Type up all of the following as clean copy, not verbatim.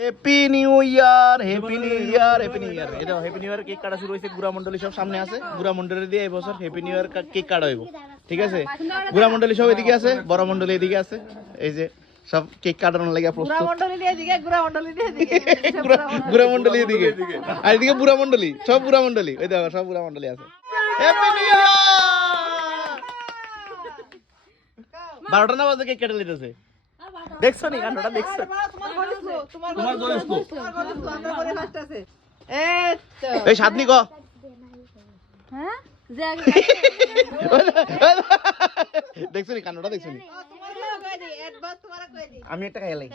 Happy new year, happy new year, happy new ইয়ার। এই দেখো happy new year cake কাটা শুরু হয়েছে। গুড়া মন্ডলী সব সামনে আছে। গুড়া মন্ডলী দিয়ে এই বছর হ্যাপি নিউ ইয়ার কেক কাটা হইব, ঠিক আছে? গুড়া মন্ডলী সব এদিকে আছে, বড় মন্ডলী এদিকে আছে। এই যে সব কেক কাটানোর লাগে প্রস্তুত। গুড়া মন্ডলী এদিকে, আর এদিকে বুড়া মন্ডলী, সব বুড়া মন্ডলী। ওই দেখো সব বুড়া মন্ডলী আছে। হ্যাপি নিউ ইয়ার। 12টা না বাজে কেক কেটে লিতেছে। দেখছো নি কান্ডটা? দেখছো? এই সাতনি ক দেখছো নি কান্ডটা? দেখছো নি? আমি একটা খাইলাই।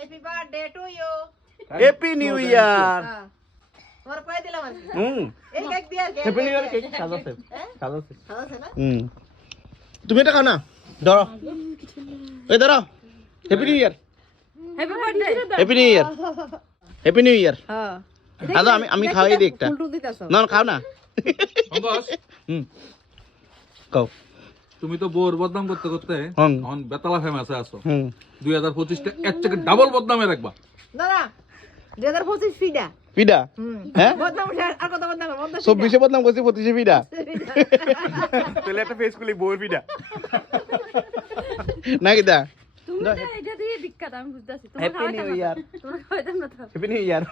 Happy new year. Happy new year cake সাজাছে, সাজাছে। তুমি এটা খাও না, ধরো। এই ধরো। Happy new year, happy new year, happy new year. আচ্ছা আমি খাওয়াই দিই একটা। না খাও না। খাও। তুমি তো বোর বদনাম করতে করতে এখন বেতালা ফেমাসে আছো। 2025টা এর থেকে ডাবল বদনামে রাখবা। দাদা 2025 ফিডা পিডা, হ্যাঁ বদনাম আর কত বদনাম করব? 24 এ বদনাম করছি, 25 এ পিডা। তাহলে একটা ফেস খুলি বউর পিডা না কি দা? এটা দিয়ে বিখ্যাত আমি বুঝতাছি। হ্যাপি নিউ ইয়ার, তোমরা কয়টা না তো? হ্যাপি নিউ ইয়ার।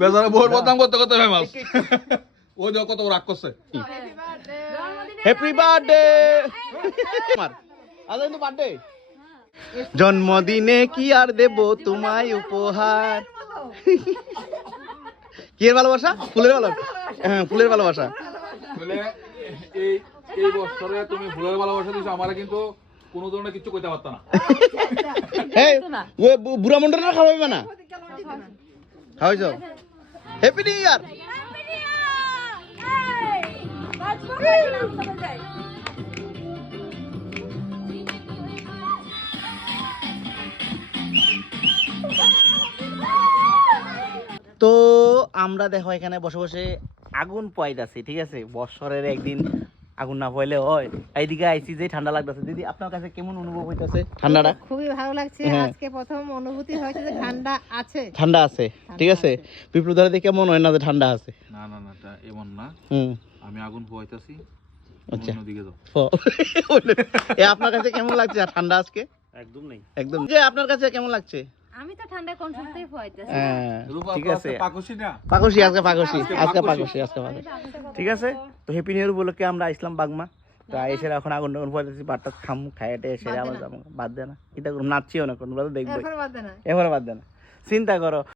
বেচারা বোর বদনাম করতে করতে ফেমাস। ওই দেখো কত রাগ করছে। হ্যাপি বার্থডে আমার। আজ তো বার্থডে। জন্মদিনে কি আর দেব তোমায় উপহার। কি এর ভালোবাসা? ফুলের ভালোবাসা। হ্যাঁ ফুলের ভালোবাসা। বলে এই বছরে তুমি ফুলের ভালোবাসা দিছো, আমারে কিন্তু কোনো ধরনের কিছু কইতে পারতা না। এই ওই বুড়া মন্ডলরা খাওয়াবে না? খাওয়াইছো? Happy new year. তো আমরা দেখো এখানে বসে বসে আগুন পোয়াইতাছি, ঠিক আছে? বছরের একদিন আগুন না পোয়াইলে হয়। এইদিকে আইসি যে ঠান্ডা লাগতেছে। দিদি আপনার কাছে কেমন অনুভব হইতাছে ঠান্ডাটা? খুবই ভালো লাগছে। আজকে প্রথম অনুভূতি হয়েছে যে ঠান্ডা আছে। ঠান্ডা আছে, ঠিক আছে। বিপ্লবদারা দেখে মনে হয় না যে ঠান্ডা আছে। না না না, এটা এমন না। আমি আগুন পোয়াইতাছি। আচ্ছা ওদিকে যাও। আপনার কাছে কেমন লাগছে ঠান্ডা আজকে? একদম নেই, একদম। যে আপনার কাছে কেমন লাগছে? আমি তো ঠান্ডা কোন সপ্তাহে হইতাছি। হ্যাঁ ঠিক আছে। পাকুশি না? পাকুশি আজকে, পাকুশি আজকে, পাকুশি আজকে পাকুশি, ঠিক আছে। তো হ্যাপি নিউ ইয়ার উপলক্ষে আমরা ইসলাম বাগমা তো এসে এখন আগুন টাগুন পোয়াইতেছি। বাটটা খাম খাইতে এসে আবার যাবো। বাদ দে না, এটা নাচছিও না, কোন দেখবো। এবারে বাদ দে না, চিন্তা করো।